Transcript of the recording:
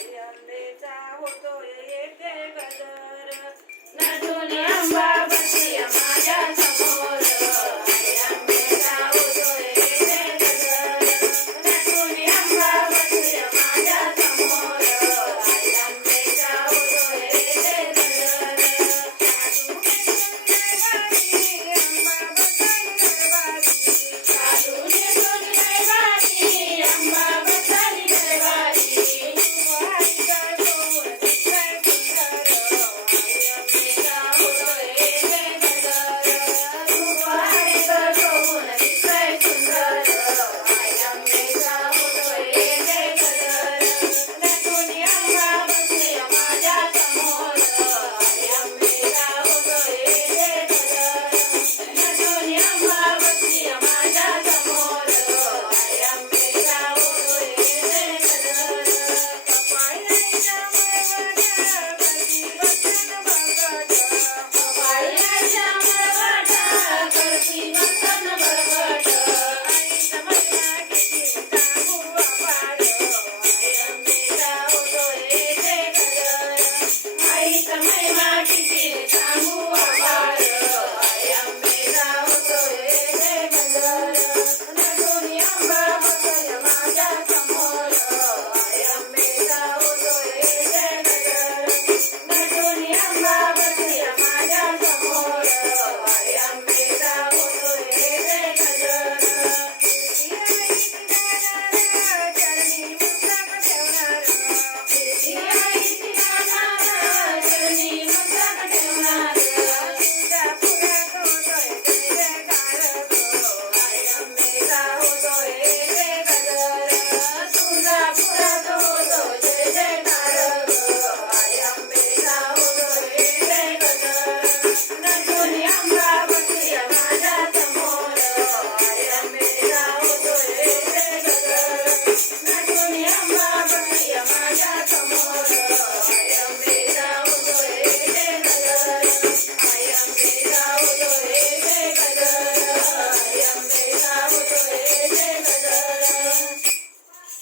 आई अंबेचा होतोय येथे गजर नटून अंबा बसली माझ्या समोर आई अंबेचा होतोय येथे गजर नटून अंबा बसली माझ्या समोर आई अंबेचा होतोय येथे गजर साधू नेसून दरबारी अंबा बसली दरबारी Come on,